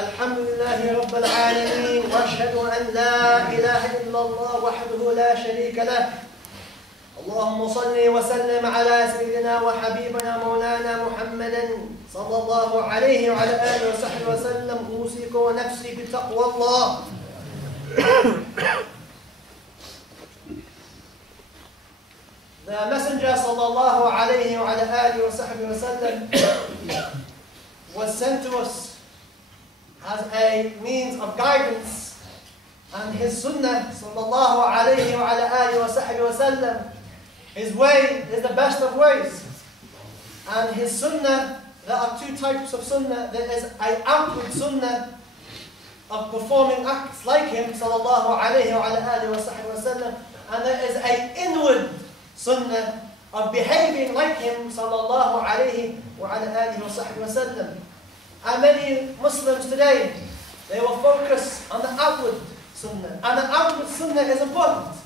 الحمد لله رب العالمين وأشهد أن لا إله إلا الله وحده لا شريك له اللهم صل وسلم على سيدنا وحبيبنا مولانا محمد صلى الله عليه وعلى آله وصحبه وسلم أوصيك ونفسي بتقوى الله. The Messenger sallallahu alayhi wa alihi wa sahbihi wa sallam was sent to us as a means of guidance, and his sunnah sallallahu alayhi wa alihi wa sahbihi wa sallam, his way is the best of ways. And his sunnah, there are two types of sunnah. There is an outward sunnah of performing acts like him sallallahu alayhi wa alihi wa sahbihi wa sallam, and there is an inward sunnah of behaving like him sallallahu alayhi wa alihi wa sahbihi wa sallam. And many Muslims today, they will focus on the outward sunnah, and the outward sunnah is important,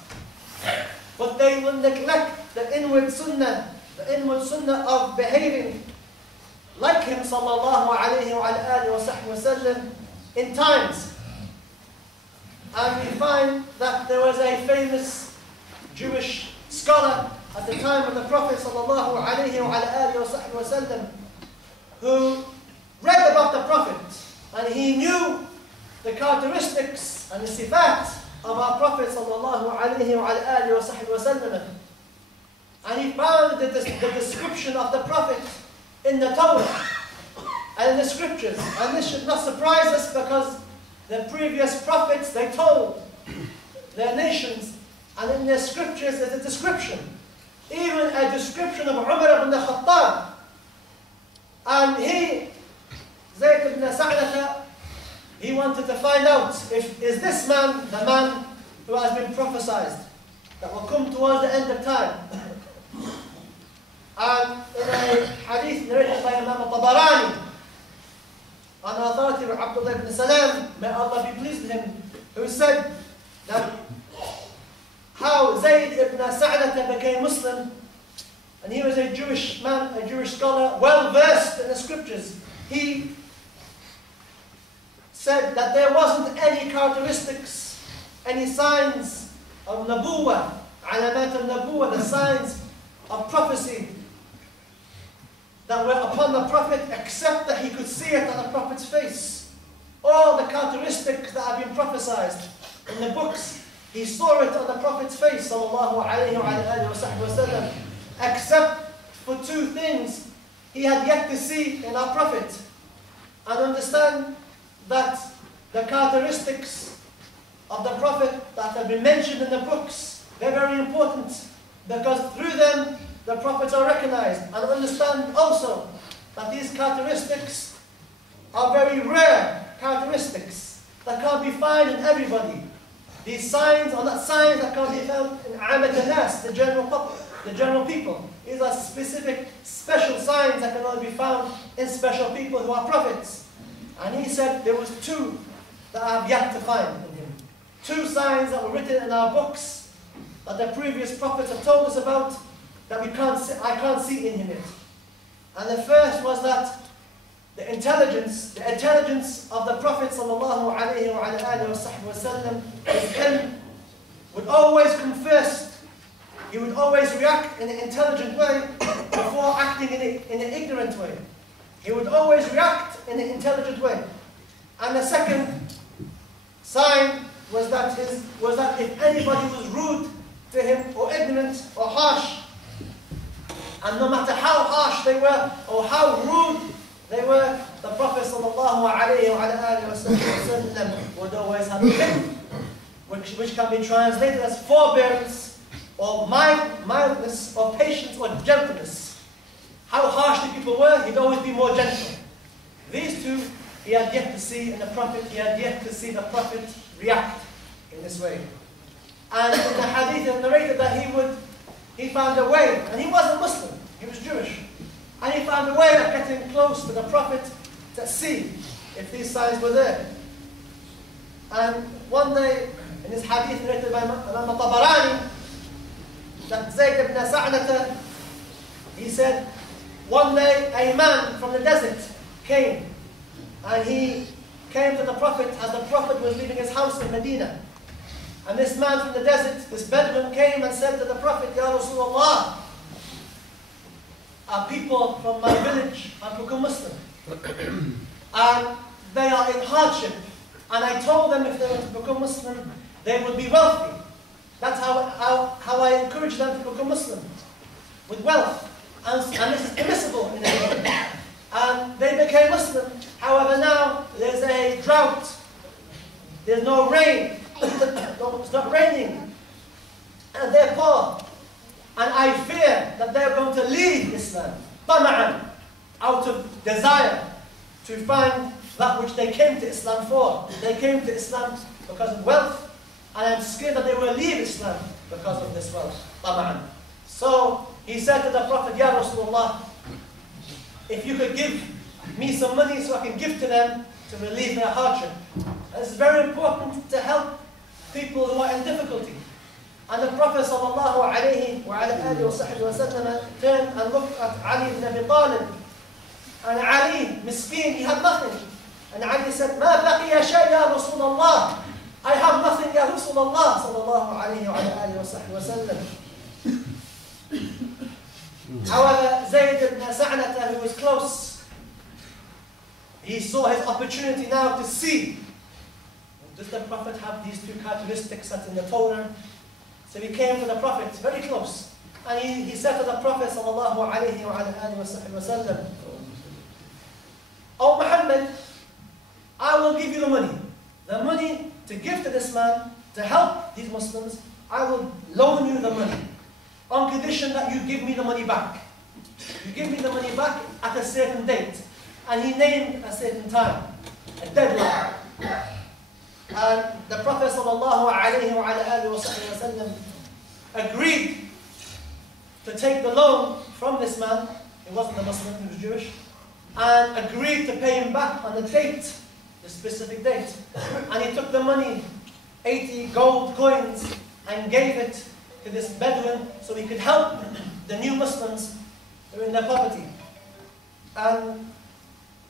but they will neglect the inward sunnah of behaving like him sallallahu alayhi wa alihi wa sahbihi wa sallam in times. And we find that there was a famous Jewish scholar at the time of the Prophet sallallahu alayhi wa alihi wa sahbihi wa sallam who read about the Prophet, and he knew the characteristics and the sifat of our Prophet sallallahu alayhi wa alihi wa sahbihi wa sallam, and he found the description of the Prophet in the Torah and in the scriptures. And this should not surprise us, because the previous prophets, they told their nations, and in their scriptures there's a description, even a description of Umar ibn Khattab. And Zayd ibn Sa'lata, he wanted to find out if is this man the man who has been prophesied that will come towards the end of time. And in a hadith narrated by Imam al-Tabarani, on the authority of Abdullah ibn Salam, may Allah be pleased with him, who said that how Zayd ibn Sa'lata became Muslim, and he was a Jewish man, a Jewish scholar, well versed in the scriptures. He said that there wasn't any characteristics, any signs of Nabuwah, alamat al-Nabuwah, the signs of prophecy that were upon the Prophet, except that he could see it on the Prophet's face. All the characteristics that have been prophesied in the books, he saw it on the Prophet's face, sallallahu alayhi wa alihi wa sallam, except for two things he had yet to see in our Prophet. And understand that the characteristics of the Prophet that have been mentioned in the books, they're very important, because through them the prophets are recognized. And understand also that these characteristics are very rare characteristics that can't be found in everybody. These signs are not signs that can't be found in Ahmad al-Nas, the general people. These are specific, special signs that can only be found in special people who are prophets. And he said there was two that I have yet to find in him. Two signs that were written in our books that the previous prophets have told us about, that I can't see in him yet. And the first was that the intelligence of the Prophet sallallahu alayhi wa alihi wa sallam, him would always come first. He would always react in an intelligent way before acting in an ignorant way. He would always react in an intelligent way. And the second sign was that if anybody was rude to him, or ignorant, or harsh, and no matter how harsh they were, or how rude they were, the Prophet sallallahu alayhi wa sallam would always have a him, which can be translated as forbearance, or mildness, or patience, or gentleness. How harsh the people were, he'd always be more gentle. These two he had yet to see in the Prophet. He had yet to see the Prophet react in this way. And in the hadith it narrated that he found a way, and he wasn't Muslim, he was Jewish, and he found a way of getting close to the Prophet to see if these signs were there. And one day, in this hadith narrated by Imam al-Tabarani, that Zayd ibn Sa'lata, he said, one day a man from the desert came, and he came to the Prophet as the Prophet was leaving his house in Medina. And this man from the desert, this Bedouin, came and said to the Prophet, Ya Rasulullah, people from my village have become Muslim. And they are in hardship. And I told them if they were to become Muslim, they would be wealthy. That's how I encourage them to become Muslim, with wealth. And this is permissible in Islam. And they became Muslim. However, now there's a drought. There's no rain. It's not raining. And they're poor. And I fear that they're going to leave Islam, tama'an, out of desire to find that which they came to Islam for. They came to Islam because of wealth, and I'm scared that they will leave Islam because of this wealth, tama'an. So he said to the Prophet, Ya Rasulullah, if you could give me some money so I can give to them to relieve their hardship. And it's very important to help people who are in difficulty. And the Prophet ﷺ turned and looked at Ali ibn Abi Talib. And Ali, miskin, he had nothing. And Ali said, Ma baqiya shay ya Rasulullah. I have nothing ya Rasulullah sallallahu alayhi wa sallam. However, Zayd ibn Sa'nata, who was close, he saw his opportunity now to see, does the Prophet have these two characteristics that's in the Torah? So he came to the Prophet, very close, and he said to the Prophet sallallahu alayhi wa sallam, Oh Muhammad, I will give you the money. The money to give to this man, to help these Muslims, I will loan you the money, on condition that you give me the money back. You give me the money back at a certain date. And he named a certain time, a deadline. And the Prophet ﷺ agreed to take the loan from this man. He wasn't a Muslim, he was Jewish. And agreed to pay him back on the date, the specific date. And he took the money, 80 gold coins, and gave it to this Bedouin so he could help the new Muslims who are in their poverty. And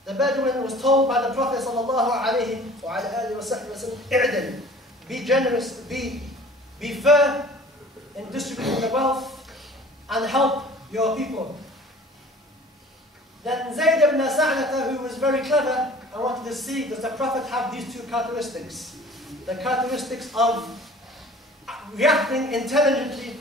the Bedouin was told by the Prophet ﷺ, be generous, be fair in distributing the wealth and help your people. Then Zayd ibn Sa'nata, who was very clever, and wanted to see, does the Prophet have these two characteristics? The characteristics of reacting intelligently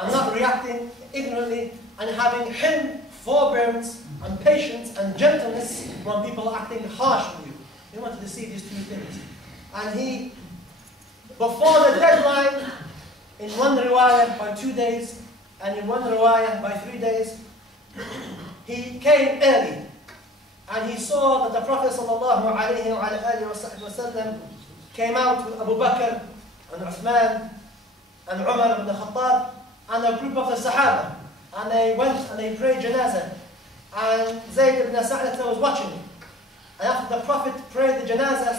and not reacting ignorantly, and having him forbearance and patience and gentleness when people are acting harsh with you. He wanted to see these two things. And he, before the deadline, in one riwayah by 2 days, and in one riwayah by 3 days, he came early. And he saw that the Prophet ﷺ came out with Abu Bakr and Uthman and Umar ibn Khattab and a group of the Sahaba. And they went and they prayed janazah. And Zayd ibn Sa'nata was watching. And after the Prophet prayed the janazah,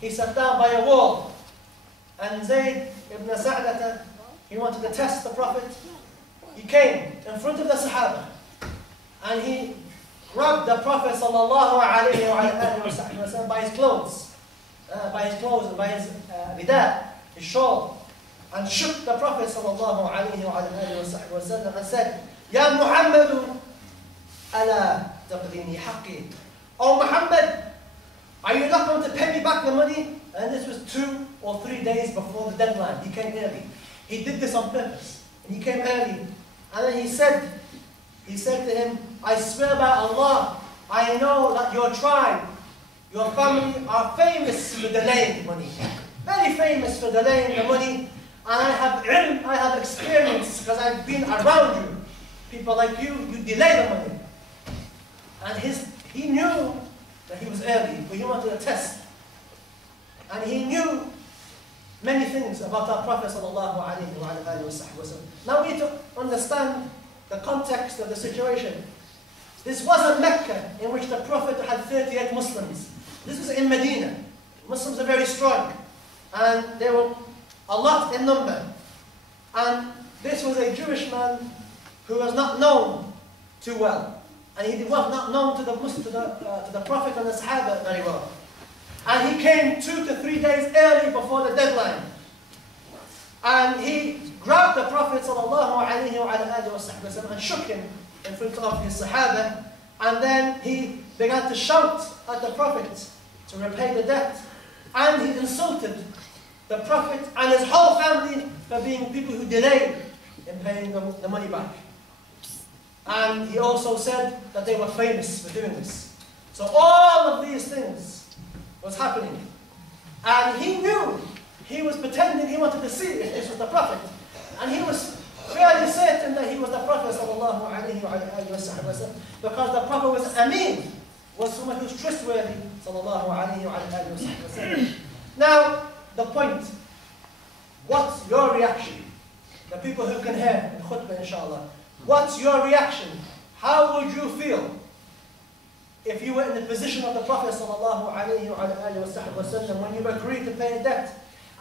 he sat down by a wall. And Zayd ibn Sa'nata, he wanted to test the Prophet. He came in front of the Sahaba. And he grabbed the Prophet ﷺ by his clothes. And by his rida, his shawl. And shook the Prophet ﷺ and said, Ya Muhammad, ala taqdini haqqi. Oh Muhammad, are you not going to pay me back the money? And this was 2 or 3 days before the deadline. He came early. He did this on purpose. And he came early. And then he said to him, I swear by Allah, I know that your tribe, your family are famous for delaying money. Very famous for delaying the money. And I have experience because I've been around you. People like you delay the money. And he knew that he was early, but he wanted a test. And he knew many things about our Prophet ﷺ. Now we need to understand the context of the situation. This wasn't Mecca, in which the Prophet had 38 Muslims. This was in Medina. Muslims are very strong. And they were a lot in number. And this was a Jewish man who was not known too well. and he was not known to the Prophet and the Sahaba very well. And he came 2 to 3 days early before the deadline. And he grabbed the Prophet ﷺ and shook him in front of his Sahaba. And then he began to shout at the Prophet to repay the debt. And he insulted the Prophet and his whole family for being people who delayed in paying the money back. And he also said that they were famous for doing this. So all of these things was happening. And he knew, he was pretending he wanted to see if this was the Prophet. And he was fairly certain that he was the Prophet ﷺ, because the Prophet was Ameen, was someone who was trustworthy ﷺ. Now, the point, what's your reaction? The people who can hear in khutbah, inshallah, what's your reaction? How would you feel if you were in the position of the Prophet ﷺ when you agreed to pay a debt,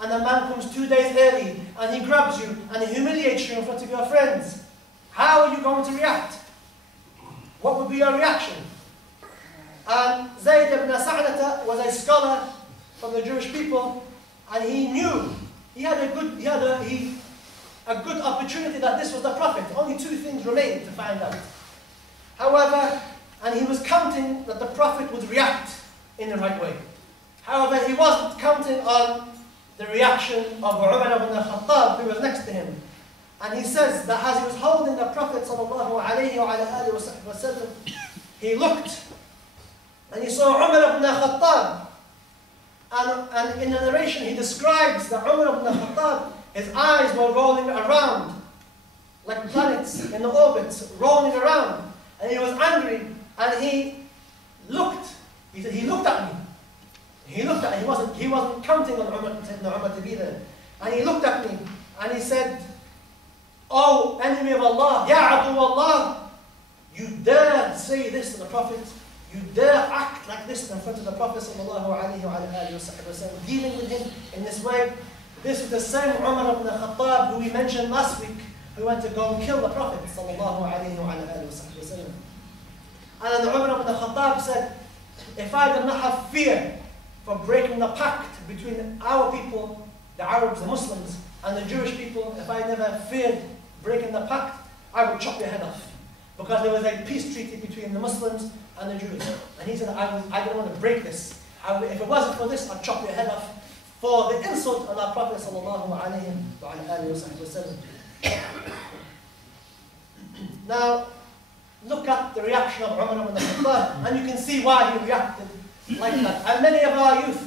and a man comes 2 days early and he grabs you and he humiliates you in front of your friends? How are you going to react? What would be your reaction? And Zayd ibn Sa'lata was a scholar from the Jewish people, and he knew he had a good opportunity that this was the Prophet. Only 2 things remained to find out. However, and he was counting that the Prophet would react in the right way. However, he wasn't counting on the reaction of Umar ibn Khattab, who was next to him. And he says that as he was holding the Prophet ﷺ, he looked and he saw Umar ibn Khattab. And in the narration he describes that Umar ibn Khattab, his eyes were rolling around like planets in the orbits, rolling around. And he was angry, and he looked. He said, he looked at me. He looked at me. He wasn't counting on Umar to be there. And he looked at me, and he said, "Oh, enemy of Allah, Ya Adu Allah, you dare say this to the Prophet? You dare act like this in front of the Prophet ﷺ, dealing with him in this way?" This is the same Umar ibn Khattab who we mentioned last week, who went to go and kill the Prophet ﷺ. And then Umar ibn Khattab said, if I did not have fear for breaking the pact between our people, the Arabs, the Muslims, and the Jewish people, if I never feared breaking the pact, I would chop your head off. Because there was a peace treaty between the Muslims and the Jews. And he said, I didn't want to break this. If it wasn't for this, I'd chop your head off for the insult on our Prophet ﷺ. Now, look at the reaction of Umar ibn Khattab, and you can see why he reacted like that. And many of our youth,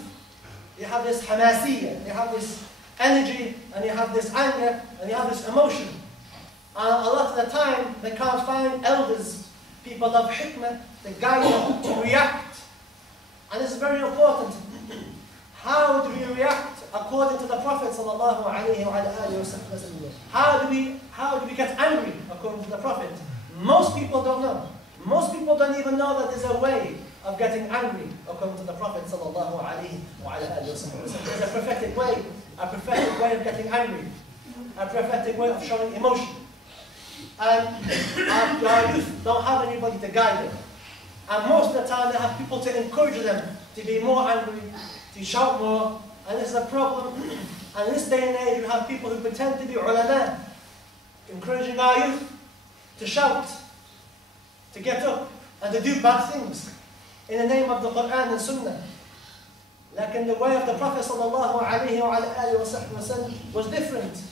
they have this hamasiyya, they have this energy, and they have this anger, and they have this emotion. And a lot of the time, they can't find elders, people of hikmah, to guide them to react. And this is very important. How do we react according to the Prophet ﷺ? How do we get angry according to the Prophet? Most people don't know. Most people don't even know that there's a way of getting angry according to the Prophet ﷺ. There's a prophetic way of getting angry, a prophetic way of showing emotion. And our youth don't have anybody to guide them. And most of the time they have people to encourage them to be more angry, to shout more, and this is a problem. And in this day and age, we have people who pretend to be ulama, encouraging our youth to shout, to get up, and to do bad things in the name of the Quran and Sunnah. Like in the way of the Prophet ﷺ was different.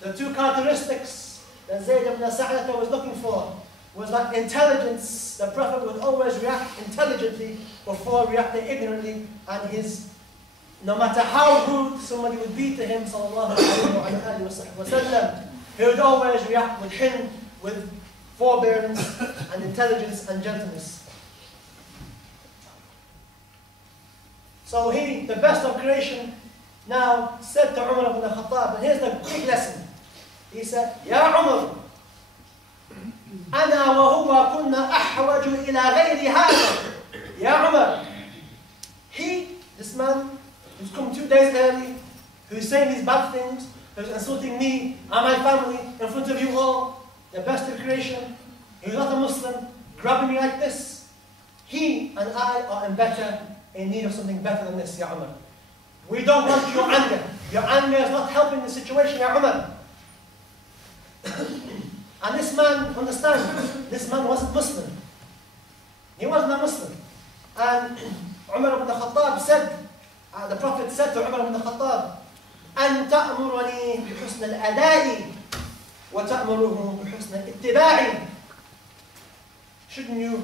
The 2 characteristics that Zayd ibn Sa'lata was looking for was that intelligence. The Prophet would always react intelligently before reacting ignorantly, and no matter how rude somebody would be to him, ﷺ, he would always react with hilm, with forbearance and intelligence and gentleness. So he, the best of creation, now said to Umar ibn Khattab, and here's the big lesson. He said, Ya Umar, أنا وهو كنا أحوج إلى غير هذا. Ya Umar, this man who's come 2 days early, who's saying these bad things, who's insulting me and my family in front of you all, the best of creation, he's not a Muslim, grabbing me like this. He and I are in need of something better than this, Ya Umar. We don't want your anger. Your anger is not helping the situation, Ya Umar. And this man, understand, this man wasn't Muslim. He wasn't a Muslim. And Umar ibn Khattab said, the Prophet said to Umar ibn Khattab, أن تأمرني بحسن الأداء وتأمره بحسن الاتباع. Shouldn't you,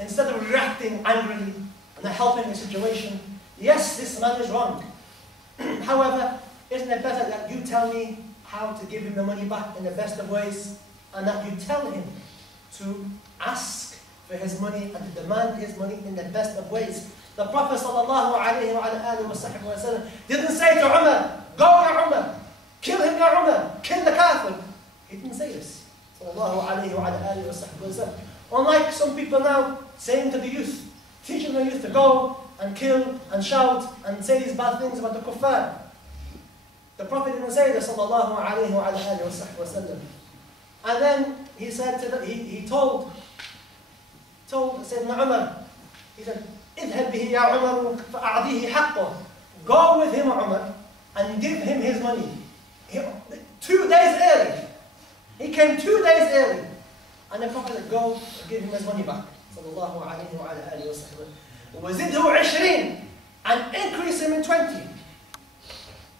instead of reacting angrily and not helping the situation, yes, this man is wrong. However, isn't it better that you tell me how to give him the money back in the best of ways, and that you tell him to ask for his money and to demand his money in the best of ways? The Prophet ﷺ didn't say to Umar, go Ya Umar, kill him Ya Umar, kill the kafir. He didn't say this. Unlike some people now saying to the youth, teaching the youth to go and kill and shout and say these bad things about the kuffar. The Prophet didn't say this, sallallahu alayhi wa sallam. And then he said to he told Sayyidina Umar, he said, اذهب به يا عمر فأعطيه حقه. Go with him, Umar, and give him his money. 2 days early. He came 2 days early. And the Prophet said, go and give him his money back. Sallallahu alayhi wa sallam. وزده 20, and increase him in 20.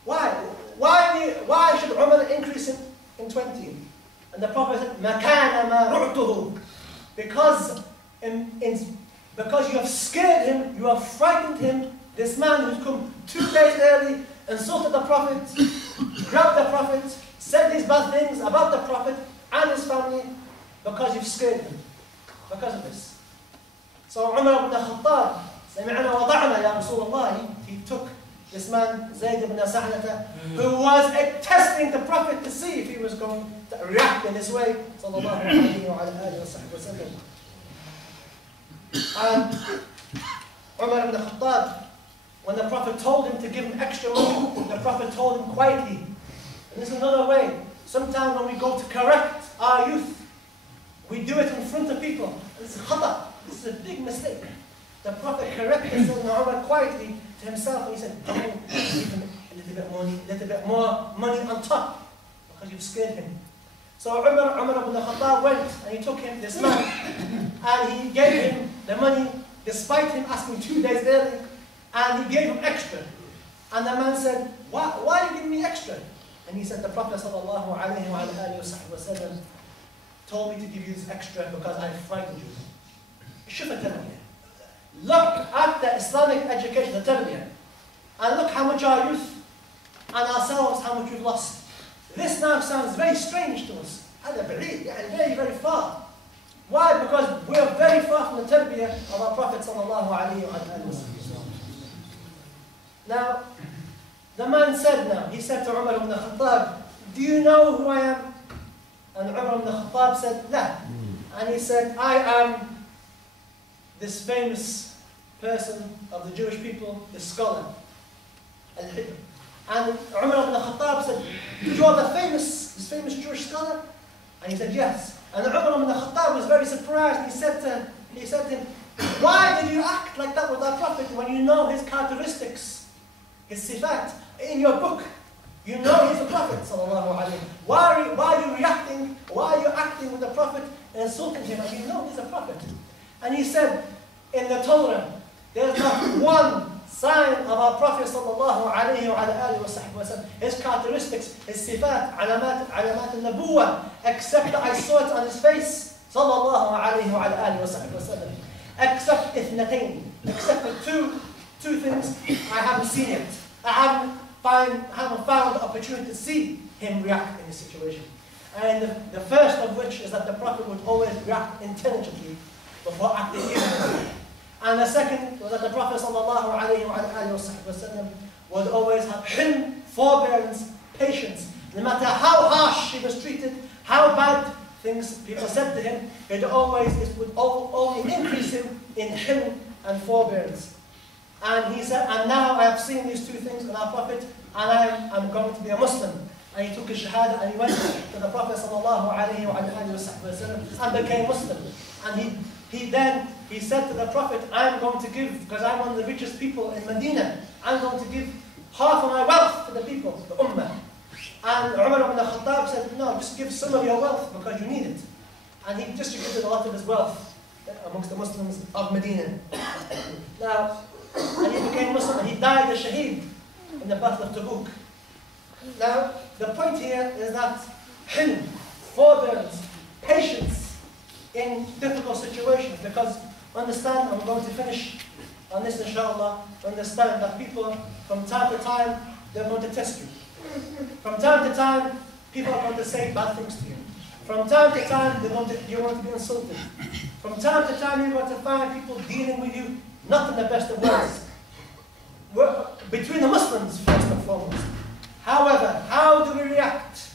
Why should Umar increase him in 20? And the Prophet said, مكان ما رعته. Because you have scared him, you have frightened him, this man who's come 2 days early, insulted the Prophet, grabbed the Prophet, said these bad things about the Prophet and his family, because you've scared him. Because of this. So Umar ibn Khattab, سمعنا وضعنا يا رسول الله, he took this man, Zayd ibn Sa'lata, who was testing the Prophet to see if he was going to react in this way. Sallallahu alayhi wa sallam. And Umar ibn Khattab, when the Prophet told him to give him extra money, the Prophet told him quietly. And this is another way. Sometimes when we go to correct our youth, we do it in front of people. This is khata. This is a big mistake. The Prophet corrected Sayyidina Umar quietly to himself, and he said, give him a little bit more money on top, because you've scared him. So Umar ibn Khattab went and he took him, this man, and he gave him the money despite him asking 2 days early, and he gave him extra. And the man said, why are you giving me extra? And he said, the Prophet sallallahu alayhi wa sallam told me to give you this extra because I frightened you. Shuf al-tarbiyah. Look at the Islamic education, the tarbiyah, and look how much our youth and ourselves, how much we've lost. This now sounds very strange to us. Very, very far. Why? Because we are very far from the tarbiyah of our Prophet sallallahu alayhi wa sallam. Now, the man said he said to Umar ibn Khattab, do you know who I am? And Umar ibn Khattab said, La. And he said, I am this famous person of the Jewish people, the scholar, Al-Hibr. And Umar ibn Khattab said, you are this famous Jewish scholar? And he said, yes. And Umar ibn Khattab was very surprised. He said to him, why did you act like that with our Prophet when you know his characteristics, his sifat, in your book? You know he's a Prophet, sallallahu alayhi. Why are you reacting? Why are you acting with the Prophet and insulting him? And you know he's a Prophet. And he said, in the Torah, there's not one sign of our Prophet sallallahu alayhi wa sallam, his characteristics, his sifat, alamat al-nabuwa, except that I saw it on his face, sallallahu alayhi wa sallam. Except ithnatayn, except for two things, I haven't seen it. I haven't found the opportunity to see him react in this situation. And the first of which is that the Prophet would always react intelligently before acting ignorantly. And the second was that the Prophet ﷺ would always have hilm, forbearance, patience. No matter how harsh he was treated, how bad things people said to him, it would only increase him in hilm and forbearance. And he said, and now I have seen these two things in our Prophet, and I am going to be a Muslim. And he took his shahada and he went to the Prophet ﷺ and became Muslim. And he he said to the Prophet, I'm going to give, because I'm one of the richest people in Medina, I'm going to give half of my wealth to the people, the Ummah. And Umar ibn al-Khattab said, no, just give some of your wealth because you need it. And he distributed a lot of his wealth amongst the Muslims of Medina. Now, and he became Muslim and he died a shaheed in the Battle of Tabuk. Now, the point here is that hilm, forbearance, patience in difficult situations, because understand, I'm going to finish on this inshallah, understand that people from time to time, they're going to test you. From time to time, people are going to say bad things to you. From time to time, you're going to be insulted. From time to time, you're going to find people dealing with you not in the best of ways. Between the Muslims, first and foremost. However, how do we react?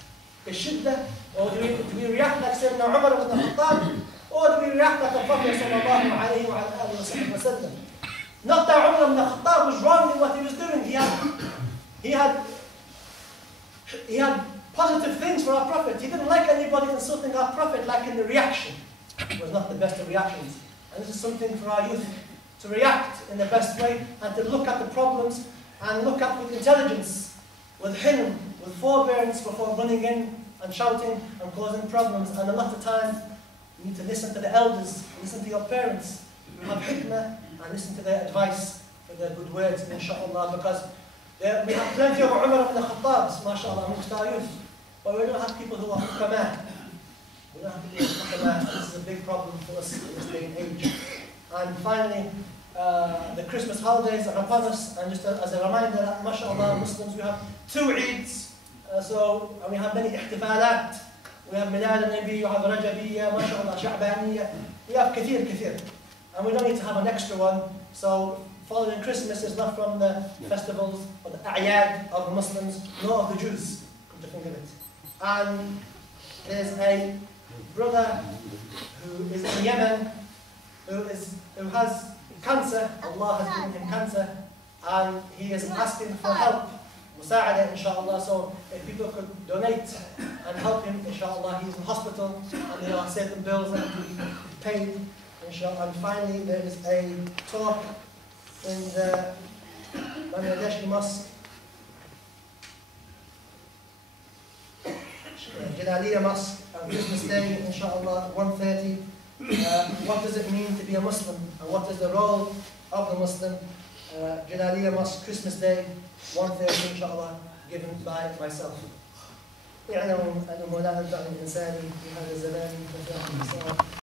Bishiddah, or do we react like Sayyidina Umar ibn al-Khattab, or do we react like the Prophet sallallahu alayhi wa sallam? Not that Umar ibn al-Khattab was wrong in what he was doing. He had positive things for our Prophet. He didn't like anybody insulting our Prophet, like in the reaction. It was not the best of reactions. And this is something for our youth to react in the best way and to look at the problems and look at with intelligence, with hilm, with forbearance before running in and shouting and causing problems. And a lot of times you need to listen to the elders, listen to your parents who have hikmah, and listen to their advice for their good words, inshaAllah, because we have plenty of Umar ibn al-Khattabs, mashallah, amongst our youth, but we don't have people who are hukama. We don't have people who are hukama, and this is a big problem for us in this day and age. And finally, the Christmas holidays are upon us, and just as a reminder that, mashallah, Muslims, we have 2 Eids, and we have many ihtifalat. We have Milad al-Nabi, we have Rajabiyya, mashallah, Sha'baniyya. We have kathir. And we don't need to have an extra one. So following Christmas is not from the festivals or the a'yad of the Muslims, nor of the Jews, come to think of it. And there's a brother who is in Yemen, who has cancer. Allah has given him cancer, and he is asking for help. Musa'adah, inshallah. So if people could donate and help him, inshallah. He's in hospital, and there are certain bills that have to be paid, inshallah. And finally, there is a talk in the Bangladeshi mosque, Jalaliya Mosque, on Christmas Day, inshallah, 1:30. What does it mean to be a Muslim, and what is the role of the Muslim? Jalaliya Mosque, Christmas Day, 1:30, inshallah, given by myself. يعلم أنه لا ينفع الإنسان في هذا الزمان